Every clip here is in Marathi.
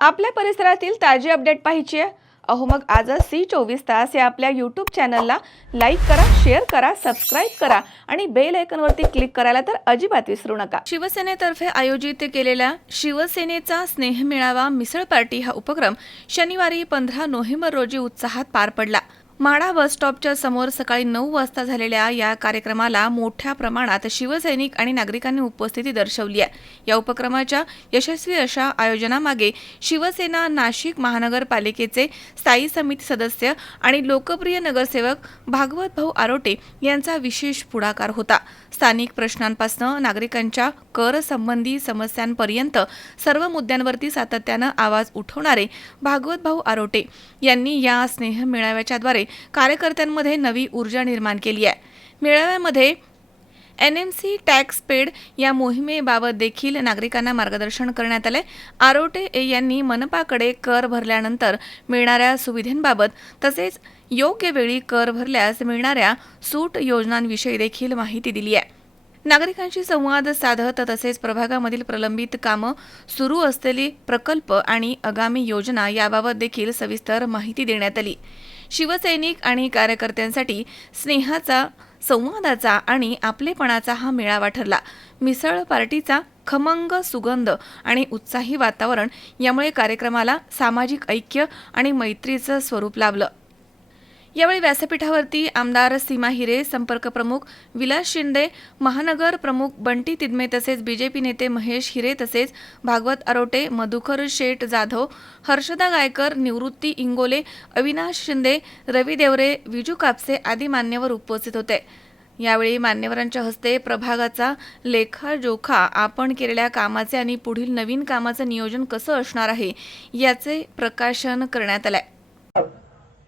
आपल्या परिसरातील ताजी अपडेट पाहिजे. अहो मग आजच सी चोवीस तास या आपल्या यूट्यूब चॅनलला लाईक करा शेअर करा सबस्क्राईब करा आणि बेल आयकनवरती क्लिक करायला तर अजिबात विसरू नका. शिवसेनेतर्फे आयोजित केलेल्या शिवसेनेचा स्नेह मिळावा मिसळ पार्टी हा उपक्रम शनिवारी पंधरा नोव्हेंबर रोजी उत्साहात पार पडला. माढा बसस्टॉपच्या समोर सकाळी नऊ वाजता झालेल्या या कार्यक्रमाला मोठ्या प्रमाणात शिवसैनिक आणि नागरिकांनी उपस्थिती दर्शवली आहे. या उपक्रमाच्या यशस्वी अशा आयोजनामागे शिवसेना नाशिक महानगरपालिकेचे स्थायी समिती सदस्य आणि लोकप्रिय नगरसेवक भागवत भाऊ आरोटे यांचा विशेष पुढाकार होता. स्थानिक प्रश्नांपासून नागरिकांच्या कर संबंधी समस्यांपर्यंत सर्व मुद्द्यांवरती सातत्यानं आवाज उठवणारे भागवत भाऊ आरोटे यांनी या स्नेह मेळाव्याच्याद्वारे कार्यकर्त्यांमध्ये नवी ऊर्जा निर्माण केली आहे. मेळाव्यामध्ये N M C tax paid या मोहिमेबाबत देखील नागरिकांना मार्गदर्शन करण्यात आले. आरोटे यांनी मनपाकडे कर भरल्यानंतर मिळणाऱ्या सुविधेंबाबत तसेच योग्य वेळी कर भरल्यास मिळणाऱ्या सूट योजनांविषयी देखील माहिती दिली आहे. नागरिकांशी संवाद साधत तसेच प्रभागामधील प्रलंबित कामं सुरू असलेली प्रकल्प आणि आगामी योजना याबाबत देखील सविस्तर माहिती देण्यात आली. शिवसैनिक आणि कार्यकर्त्यांसाठी स्नेहाचा संवादाचा आणि आपलेपणाचा हा मेळावा ठरला. मिसळ पार्टीचा खमंग सुगंध आणि उत्साही वातावरण यामुळे कार्यक्रमाला सामाजिक ऐक्य आणि मैत्रीचं स्वरूप लाभलं. यावेळी व्यासपीठावरती आमदार सीमा हिरे संपर्क प्रमुख विलास शिंदे महानगर प्रमुख बंटी तिदमे तसेच बीजेपी नेते महेश हिरे तसेच भागवत अरोटे मधुकर शेठ जाधव हर्षदा गायकर निवृत्ती इंगोले अविनाश शिंदे रवी देवरे विजू कापसे आदी मान्यवर उपस्थित होते. यावेळी मान्यवरांच्या हस्ते प्रभागाचा लेखाजोखा आपण केलेल्या कामाचे आणि पुढील नवीन कामाचं नियोजन कसं असणार आहे याचे प्रकाशन करण्यात आलं आहे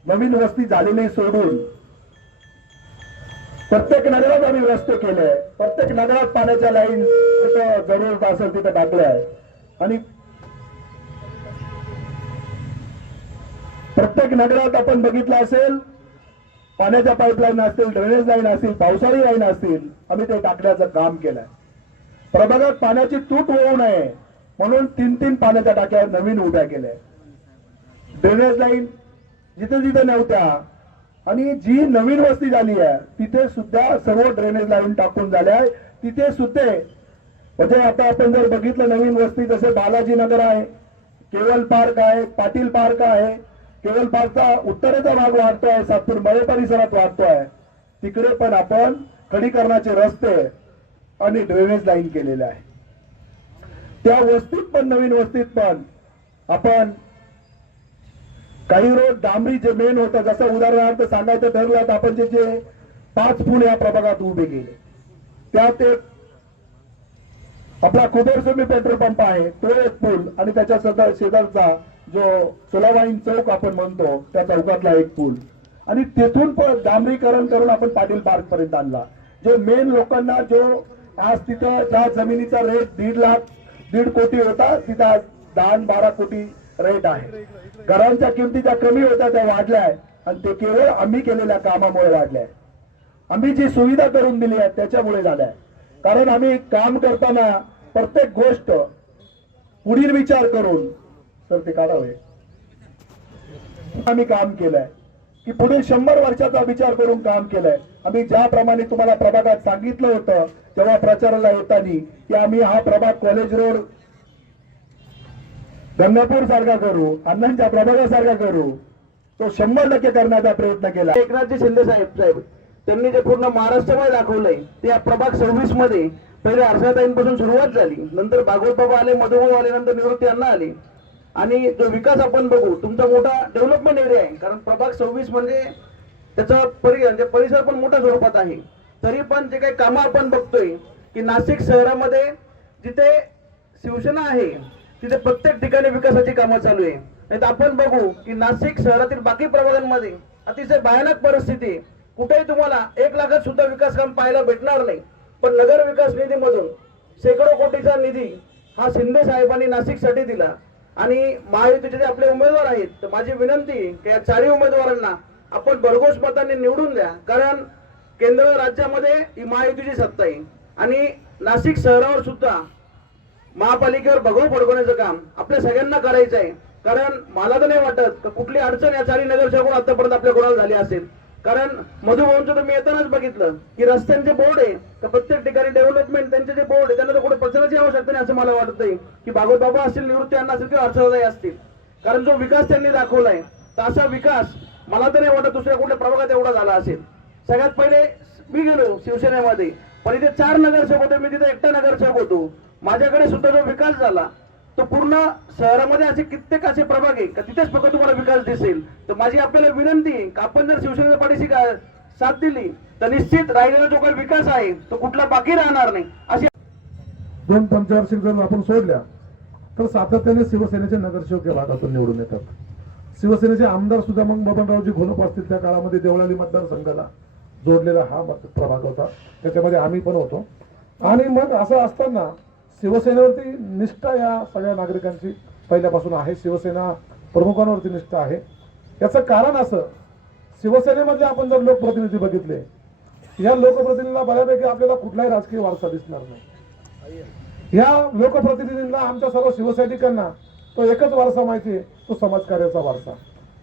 नवीन वस्ती झालेली सोडून. प्रत्येक नगरात आम्ही रस्ते केले. प्रत्येक नगरात पाण्याच्या लाईन तिथं जरूरत असेल तिथं टाकल्या आहे. आणि प्रत्येक नगरात आपण बघितलं असेल पाण्याच्या पाईपलाईन असतील ड्रेनेज लाईन असतील पावसाळी लाईन असतील आम्ही ते टाकण्याचं काम केलंय. प्रभागात पाण्याची तूट होऊ नये म्हणून तीन तीन पाण्याच्या टाक्या नवीन उभ्या केल्या. ड्रेनेज लाईन जिथे जिथे नव्हत्या. आणि जी नवीन वस्ती झाली आहे तिथे सुद्धा सर्व ड्रेनेज लाईन टाकून झाल्या आहे तिथे सुद्धा म्हणजे आता आपण जर बघितलं नवीन वस्ती जसे बालाजी नगर आहे केवल पार्क आहे पाटील पार्क आहे. केवल पार्कचा उत्तरेचा भाग वाढतोय सातपूर मळे परिसरात वाढतोय. तिकडे पण आपण खडीकरणाचे रस्ते आणि ड्रेनेज लाईन केलेले आहे. त्या वस्तीत पण नवीन वस्तीत पण आपण काही रोड डांबरी जे मेन होतं जसं उदाहरणार्थ सांगायचं ठरलं तर आपण जे जे पाच पूल या प्रभागात उभे केले. त्यात एक आपला कुबेरस्वामी पेट्रोल पंप आहे तो एक पूल आणि त्याच्या सदर शेजारचा जो सोलावाईन चौक आपण म्हणतो त्या चौकातला एक पूल. आणि तेथून पण डांबरीकरण करून आपण पाटील पार्क पर्यंत आणला. जो मेन लोकांना जो आज तिथं ज्या जमिनीचा रेट दीड लाख दीड कोटी होता तिथं आज दहा बारा कोटी रेट आहे. घरांच्या किमती ज्या कमी होत्या त्या वाढल्या आहे आणि ते केवळ आम्ही केलेल्या कामामुळे वाढल्या आहे आम्ही जी सुविधा करून दिली आहे त्याच्यामुळे झाल्या आहे कारण आम्ही काम करताना प्रत्येक गोष्ट पुढील विचार करून तर ते काढावे. आम्ही काम केलंय. की पुढील शंभर वर्षाचा विचार करून काम केलंय. आम्ही ज्याप्रमाणे तुम्हाला प्रभागात सांगितलं होतं तेव्हा प्रचाराला येताना की आम्ही हा प्रभाग कॉलेज रोड गंगापूर सारखा करू अण्णांच्या प्रभागासारखा करू तो शंभर टक्के करण्याचा प्रयत्न केला. एकनाथजी शिंदे साहेब साहेब त्यांनी जे पूर्ण महाराष्ट्रमध्ये दाखवलंय ते या प्रभाग सव्वीसमध्ये पहिले अर्षाताईंपासून सुरुवात झाली. नंतर भागवत बाबा आले मधुभाऊ आले नंतर निवृत्ती अण्णा आले. आणि जो विकास आपण बघू तुमचा मोठा डेव्हलपमेंट एरिया आहे. कारण प्रभाग सव्वीस म्हणजे त्याचा परि म्हणजे परिसर पण मोठ्या स्वरूपात आहे. तरी पण जे काही कामं आपण बघतोय की नाशिक शहरामध्ये जिथे शिवसेना आहे तिथे प्रत्येक ठिकाणी विकासाची कामं चालू आहे. नाही तर आपण बघू की नाशिक शहरातील बाकी प्रभागांमध्ये अतिशय भयानक परिस्थिती कुठेही तुम्हाला एक लाखात सुद्धा विकास काम पाहायला भेटणार नाही. पण नगर विकास निधीमधून शेकडो कोटीचा निधी हा शिंदे साहेबांनी नाशिकसाठी दिला. आणि महायुतीचे जे आपले उमेदवार आहेत तर माझी विनंती आहे की या चारही उमेदवारांना आपण भरघोस मतांनी निवडून द्या. कारण केंद्र राज्यामध्ये ही महायुतीची सत्ता आहे. आणि नाशिक शहरावर सुद्धा महापालिकेवर भगव फडकवण्याचं काम आपल्या सगळ्यांना करायचं आहे. कारण मला तर नाही वाटत का कुठली अडचण या चारी नगरसेवक आतापर्यंत आपल्या कोणाला झाली असेल. कारण मधुभाऊंचं तर मी येतानाच बघितलं की रस्त्यांचे बोर्ड आहे. तर प्रत्येक ठिकाणी डेव्हलपमेंट त्यांचे जे बोर्ड आहे त्यांना तर कुठे प्रचाराची आवश्यकता नाही असं मला वाटत नाही. की भागवत बाबा असतील निवृत्ती अण्णा असतील किंवा अर्थदायी असतील. कारण जो विकास त्यांनी दाखवलाय तर असा विकास मला तर नाही वाटत दुसऱ्या कुठल्या प्रभागात एवढा झाला असेल. सगळ्यात पहिले मी गेलो शिवसेनेमध्ये. पण इथे चार नगरसेवक होते मी तिथे एकटा नगरसेवक होतो. माझ्याकडे सुद्धा जो विकास झाला तो पूर्ण शहरामध्ये असे कित्येक असे प्रभाग आहे का तिथेच फक्त तुम्हाला विकास दिसेल. तर माझी आपल्याला विनंती आहे का आपण जर शिवसेनेच्या पाठीशी साथ दिली तर निश्चित राहिलेला जो काही विकास आहे तो कुठला बाकी राहणार नाही. अशी दोन पंचावर जर आपण सोडल्या तर सातत्याने शिवसेनेचे नगरसेवक या भागातून निवडून येतात. शिवसेनेचे आमदार सुद्धा मग बबनरावजी घोलप असतील त्या काळामध्ये देवळाली मतदारसंघाला जोडलेला हा प्रभाग होता. त्याच्यामध्ये आम्ही पण होतो. आणि मग असं असताना शिवसेनेवरती निष्ठा या सगळ्या नागरिकांची पहिल्यापासून आहे. शिवसेना प्रमुखांवरती निष्ठा आहे. याचं कारण असं शिवसेनेमधले आपण जर लोकप्रतिनिधी बघितले या लोकप्रतिनिधीला बऱ्यापैकी आपल्याला कुठलाही राजकीय वारसा दिसणार नाही. या लोकप्रतिनिधींना आमच्या सर्व शिवसैनिकांना तो एकच वारसा माहिती आहे तो समाजकार्याचा वारसा.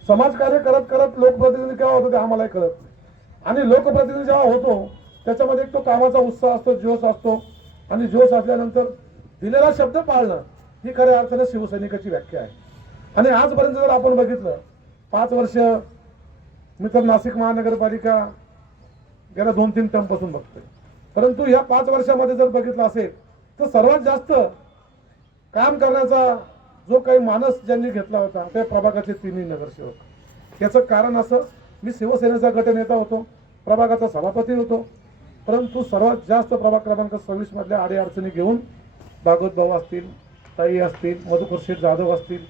समाजकार्य करत करत लोकप्रतिनिधी केव्हा होतो ते आम्हालाही कळत नाही. आणि लोकप्रतिनिधी जेव्हा होतो त्याच्यामध्ये एक तो कामाचा उत्साह असतो जोश असतो. आणि जोश असल्यानंतर दिलेला शब्द पाळणं ही खऱ्या अर्थाने शिवसैनिकाची व्याख्या आहे. आणि आजपर्यंत जर आपण बघितलं पाच वर्ष मी तर नाशिक महानगरपालिका गेल्या दोन तीन टर्मपासून बघतोय. परंतु ह्या पाच वर्षामध्ये जर बघितलं असेल तर सर्वात जास्त काम करण्याचा जो काही मानस ज्यांनी घेतला होता त्या प्रभागाचे तिन्ही नगरसेवक. याचं कारण असं मी शिवसेनेचा गटनेता होतो प्रभागाचा सभापती होतो. परंतु सर्वात जास्त प्रभाग क्रमांक सव्वीसमधल्या अडीअडचणी घेऊन भागवत भाऊ असतील ताई असतील मधुकर शेठ जाधव असतील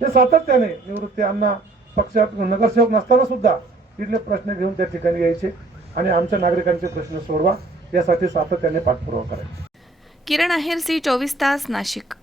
हे सातत्याने निवृत्ती अण्णा पक्षात नगरसेवक नसताना सुद्धा इथले प्रश्न घेऊन त्या ठिकाणी यायचे आणि आमच्या नागरिकांचे प्रश्न सोडवा यासाठी सातत्याने पाठपुरावा करायचा. किरण आहेर सी चोवीस तास नाशिक.